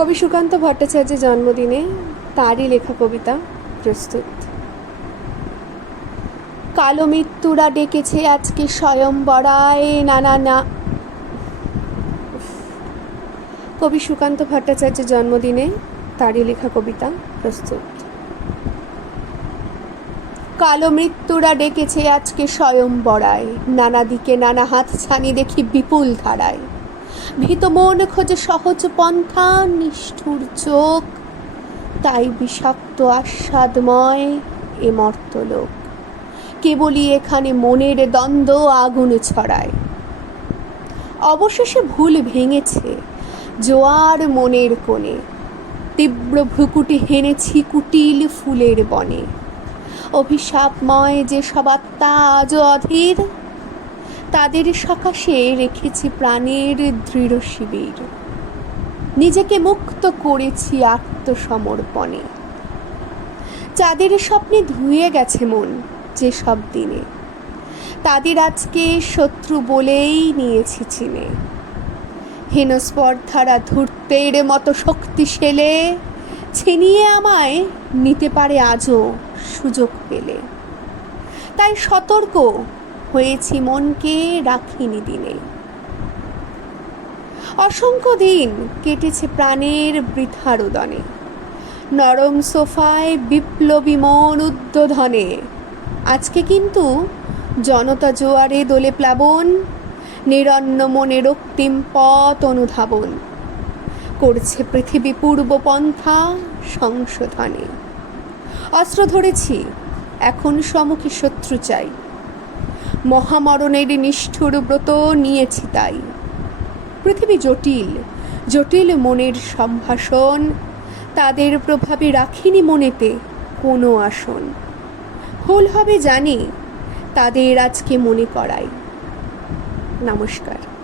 কবি সুকান্ত ভট্টাচার্যের জন্মদিনে তারই লেখা কবিতা প্রস্তুত। কালো মৃত্যুরা ডেকেছে আজকে স্বয়ংবরায় নানা না কবি সুকান্ত ভট্টাচার্যের জন্মদিনে তারই লেখা কবিতা প্রস্তুত। কালো মৃত্যুরা ডেকেছে আজকে স্বয়ং স্বয়ংবরায় নানা দিকে নানা হাত ছানি দেখি বিপুল ধারায়। ভীত মন খোঁজে সহজ পন্থা, নিষ্ঠুর চোখ। তাই বিষাক্ত আস্বাদময় এ মর্তলোক। কেবলই এখানে মনের দ্বন্দ্ব আগুন ছড়ায়। অবশেষে ভুল ভেঙেছে জোয়ার মনের কোণে। তীব্র ভ্রুকুটি হেনেছি কুটিল ফুলের বনে। অভিশাপময় যে সবাত্মা আজ অধীর তাদের সকাশে রেখেছি প্রাণের দৃঢ় শিবির। নিজেকে মুক্ত করেছি আত্মসমর্পণে। যাদের স্বপ্নে ধুয়ে গেছে মন যে সব দিনে। তাদের আজকে শত্রু বলেই নিয়েছি চিনে। হীনস্পর্ধারা ধূর্তের মতো শক্তিশালে, ছিনিয়ে আমায় নিতে পারে আজও সুযোগ পেলে। তাই সতর্ক হয়েছি মনকে রাখিনি দিনে। অসংখ্য দিন কেটেছে প্রাণের বৃথারোদনে। নরম সোফায় বিপ্লবী মন উদ্বোধনে। আজকে কিন্তু জনতা জোয়ারে দোলে প্লাবন, নিরন্ন মনে রক্তিম পথ অনুধাবন। করছে পৃথিবী পূর্ব পন্থা সংশোধনে। অস্ত্র ধরেছি, এখন সমুখী শত্রু চাই। মহামরণের নিষ্ঠুর ব্রত নিয়েছি তাই। পৃথিবী জটিল জটিল মনের সম্ভাষণ। তাদের প্রভাবে রাখিনি মনেতে কোনো আসন। ভুল হবে জানি, তাদের আজকে মনে করাই। নমস্কার।